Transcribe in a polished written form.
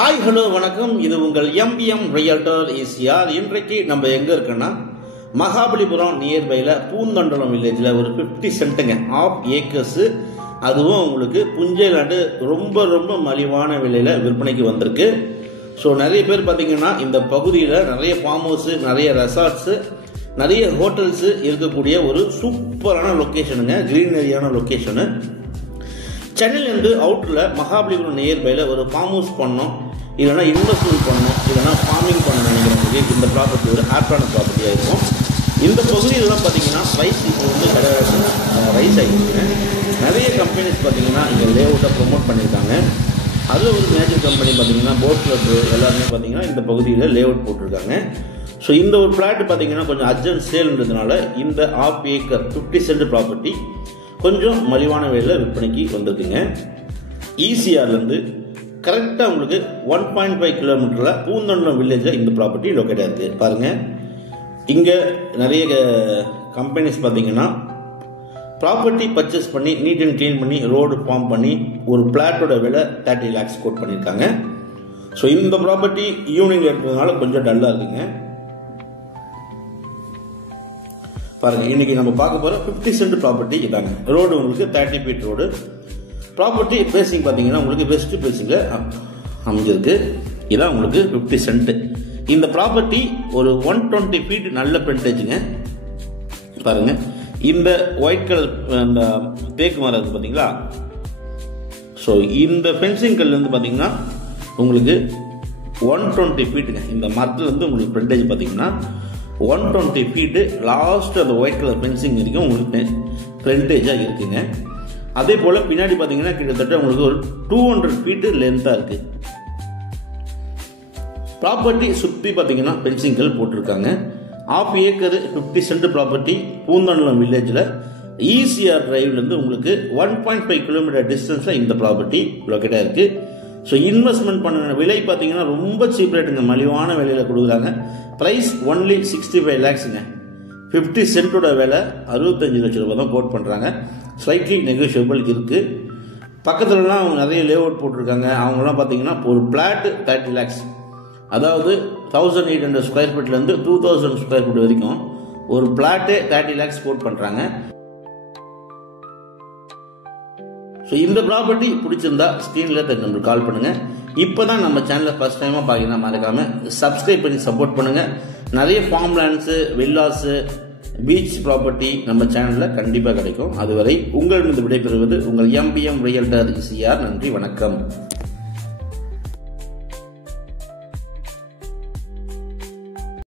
Hi hello வணக்கம். இது உங்கள் எம்பிஎம் ரியல்டர் ஈசிஆர். இன்றைக்கு நம்ம எங்கே இருக்கோன்னா மகாபலிபுரம் நியர்பையில் பூந்தண்டலம் வில்லேஜில் ஒரு 50 சென்ட்டுங்க, 1/2 ஏக்கர்ஸு. அதுவும் உங்களுக்கு புஞ்சை லேண்டு ரொம்ப ரொம்ப மலிவான விலையில் விற்பனைக்கு வந்திருக்கு. ஸோ நிறைய பேர் பார்த்தீங்கன்னா இந்த பகுதியில் நிறைய ஃபார்ம் ஹவுஸு, நிறைய ரெசார்ட்ஸு, நிறைய ஹோட்டல்ஸு இருக்கக்கூடிய ஒரு சூப்பரான லொக்கேஷனுங்க, க்ரீனரியான லொக்கேஷனு. சென்னையிலேருந்து அவுட்டரில் மகாபலிபுரம் நியர்பையில் ஒரு ஃபார்ம் ஹவுஸ் பண்ணோம், இல்லைனா இன்வெஸ்ட்மெண்ட் பண்ணணும், இல்லைனா ஃபார்மிங் பண்ண நினைக்கிறவங்களுக்கு இந்த ப்ராப்பர்ட்டி ஒரு ஆப்டான ப்ராப்பர்ட்டியாக இருக்கும். இந்த பகுதியிலலாம் பார்த்தீங்கன்னா ப்ரைஸ் இப்போ வந்து ரைஸ் ஆகிடுச்சுங்க. நிறைய கம்பெனிஸ் பார்த்தீங்கன்னா இங்கே லே அவுட்டை ப்ரொமோட் பண்ணியிருக்காங்க. அதில் ஒரு மேஜர் கம்பெனி பார்த்தீங்கன்னா போட் கிளப் எல்லாருமே பார்த்தீங்கன்னா இந்த பகுதியில் லே அவுட் போட்டிருக்காங்க. ஸோ இந்த ஒரு ஃப்ளாட் பார்த்தீங்கன்னா கொஞ்சம் அர்ஜென்ட் சேல்ன்றதுனால இந்த 1/2 ஏக்கர் 50 சென்ட் ப்ராப்பர்ட்டி கொஞ்சம் மலிவான விலையில் விற்பனைக்கு வந்திருக்குங்க. ஈசிஆர்லேருந்து கரெக்டாக உங்களுக்கு 1.5 கிலோமீட்டரில் பூந்தண்டலம் வில்லேஜில் இந்த ப்ராப்பர்ட்டி லொக்கேட்டாக இருக்குது. பாருங்கள், இங்கே நிறைய கம்பெனிஸ் பார்த்தீங்கன்னா ப்ராப்பர்ட்டி பர்ச்சேஸ் பண்ணி நீட் அண்ட் க்ளீன் பண்ணி ரோடு ஃபார்ம் பண்ணி ஒரு பிளாட்டோட விலை 30 lakhs கோட் பண்ணியிருக்காங்க. ஸோ இந்த ப்ராப்பர்ட்டி ஈவினிங் எடுத்ததுனால கொஞ்சம் டல்லாக இருக்குங்க. பாருங்க, இன்னைக்கு நம்ம பார்க்க போகிற 50 சென்ட் ப்ராப்பர்ட்டி இதாங்க. ரோடு உங்களுக்கு 30 feet ரோடு. ப்ராப்பர்ட்டி பேசிங் பார்த்தீங்கன்னா உங்களுக்கு வெஸ்ட் பேசிங்கில் அமைஞ்சிருக்கு. இதான் உங்களுக்கு 50 சென்ட். இந்த ப்ராப்பர்ட்டி ஒரு 120 feet நல்ல ஃப்ரண்டேஜுங்க. பாருங்க, இந்த ஒயிட் கலர் அந்த தேக்கு மரம் இருக்குது பார்த்தீங்களா. ஸோ இந்த ஃபென்சிங் கல்லேருந்து பார்த்தீங்கன்னா உங்களுக்கு 120 feetங்க. இந்த மரத்துலேருந்து உங்களுக்கு ஃப்ரண்டேஜ் பார்த்தீங்கன்னா 120 feet லாஸ்ட் அந்த ஒயிட் கலர் ஃபென்சிங் வரைக்கும் உங்களுக்கு ஃப்ரண்டேஜாக இருக்குங்க. அதே போல் பின்னாடி பார்த்தீங்கன்னா கிட்டத்தட்ட உங்களுக்கு ஒரு 200 feet லென்த்தாக இருக்குது. ப்ராப்பர்ட்டி சுற்றி பார்த்தீங்கன்னா ஃபென்சிங்கள் போட்டிருக்காங்க. 1/2 ஏக்கர் 50 சென்ட் ப்ராப்பர்ட்டி பூந்தண்டலம் வில்லேஜில் ஈசிஆர் டிரைவ்லேருந்து உங்களுக்கு 1.5 கிலோமீட்டர் டிஸ்டன்ஸில் இந்த ப்ராப்பர்ட்டி லொக்கேட்டாக இருக்குது. ஸோ இன்வெஸ்ட்மெண்ட் பண்ண விலை பார்த்தீங்கன்னா ரொம்ப சீப் ரேட்டுங்க, மலிவான விலையில் கொடுக்குறாங்க. Price only 65 lakhsங்க. 50 சென்ட்டோட விலை 65 லட்சம் ரூபாய் தான் கோட் பண்ணுறாங்க. ஸ்லைட்லி நெகோஷியபிள் இருக்குது. பக்கத்துலலாம் அவங்க நிறைய லே அவுட் போட்டிருக்காங்க. அவங்களாம் பார்த்தீங்கன்னா ஒரு பிளாட் 30 lakhs, அதாவது 1800 ஸ்கொயர் ஃபீட்லேருந்து 2000 ஸ்கொயர் ஃபீட் வரைக்கும் ஒரு பிளாட்டே 30 lakhs கோட் பண்ணுறாங்க. ஸோ இந்த ப்ராப்பர்ட்டி பிடிச்சிருந்தா ஸ்க்ரீனில் நம்பருக்கு கால் பண்ணுங்கள். இப்போ தான் நம்ம சேனலை ஃபர்ஸ்ட் டைமாக பார்க்கலாம், மறக்காமல் சப்ஸ்கிரைப் பண்ணி சப்போர்ட் பண்ணுங்கள். நிறைய form lands, villas, beach property நம்ம சேனலில் கண்டிப்பாக கிடைக்கும். அதுவரை உங்களிடம் விடைபெறுவது உங்கள் எம்பிஎம் ரியல்டர் ஈசிஆர். நன்றி, வணக்கம்.